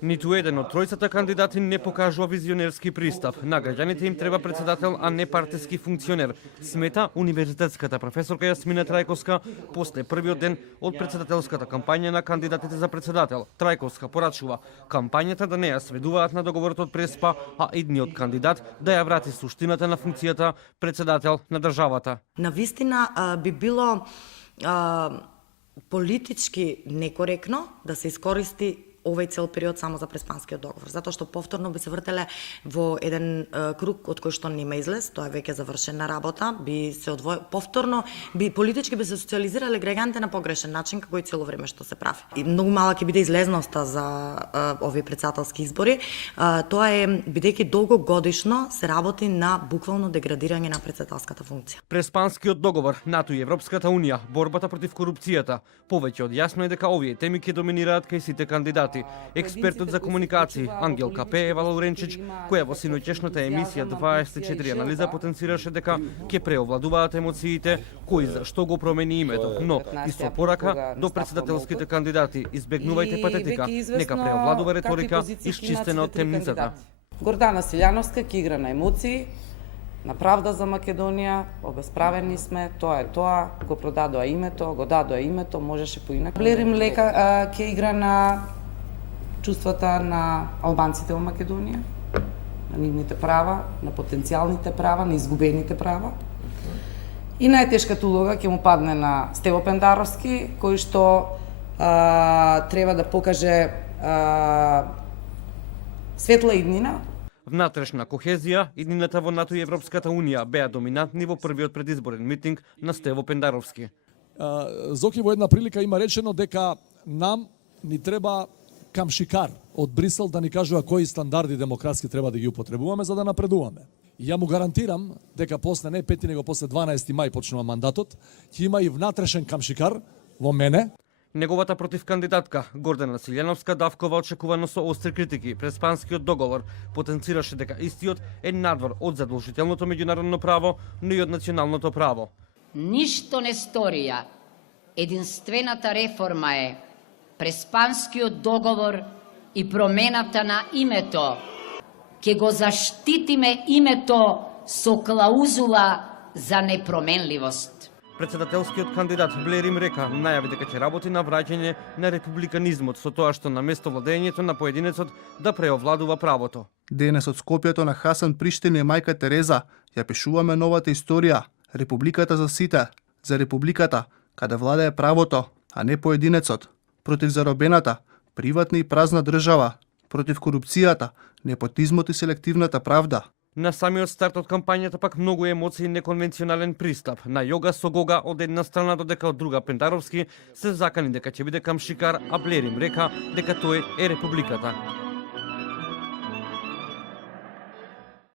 Ниту еден од тројцата кандидати не покажува визионерски пристап. На граѓаните им треба председател, а не партиски функционер, смета универзитетската професорка Јасмина Трајковска после првиот ден од председателската кампања на кандидатите за председател. Трајковска порачува кампањата да не ја сведуваат на договорот од Преспа, а идниот кандидат да ја врати суштината на функцијата председател на државата. Навистина би било политички некоректно да се искористи овој цел период само за Преспанскиот договор, затоа што повторно би се вртеле во еден круг од кој што нема излез, тоа е веќе завршена работа, би се повторно политички би се социализирале граѓаните на погрешен начин како и цело време што се прави. И многу мала ќе биде излезноста за овие претседателски избори. Тоа е бидејќи долгогодишно се работи на буквално деградирање на претседателската функција. Преспанскиот договор, НАТО и Европската унија, борбата против корупцијата, повеќе од јасно е дека овие теми ќе доминираат кај сите кандидати. Експертот за комуникации Ангелка Пеева Лауренчич, која во синоќешната емисија 24 анализа потенцираше дека ќе преовладуваат емоциите кој за што го промени името, но и со порака до председателските кандидати: избегнувајте патетика, нека преовладува риторика исчистена од темницата. Гордана Силјановска ќе игра на емоции, на правда за Македонија, обесправени сме, тоа е тоа, го продадоа името, го дадоа името, можеше поинаку. Блерим Лека ќе игра на чувствата на албанците во Македонија, на нивните права, на потенцијалните права, на изгубените права. И најтешката улога ќе му падне на Стево Пендаровски, кој што треба да покаже светла иднина. Внатрешна кохезија, иднината во НАТО и Европската унија беа доминантни во првиот предизборен митинг на Стево Пендаровски. Зоки во една прилика има речено дека нам ни треба камшикар од Брисел да ни кажува кои стандарди демократски треба да ги употребуваме за да напредуваме. Ја му гарантирам дека после не 5 него после 12 мај почнува мандатот, ќе има и внатрешен камшикар во мене. Неговата противкандидатка Гордана Силјановска давкова очекувано со остри критики. Преспанскиот договор потенцираше дека истиот е надвор од задолжителното меѓународно право, но и од националното право. Ништо не сторија. Единствената реформа е Преспанскиот договор и промената на името. Ке го заштитиме името со клаузула за непроменливост. Председателскиот кандидат Блерим Река најави дека ќе работи на враќање на републиканизмот со тоа што наместо владењето на поединецот да преовладува правото. Денес од Скопјето на Хасан Приштин и мајка Тереза ја пишуваме новата историја, републиката за сите, за републиката каде владее правото, а не поединецот, против заробената, приватна и празна држава, против корупцијата, непотизмот и селективната правда. На самиот старт од кампањата пак многу емоции и неконвенционален пристап. На јога со гога од една страна додека од друга Пендаровски се закани дека ќе биде камшикар, а Блерим Река дека тој е републиката.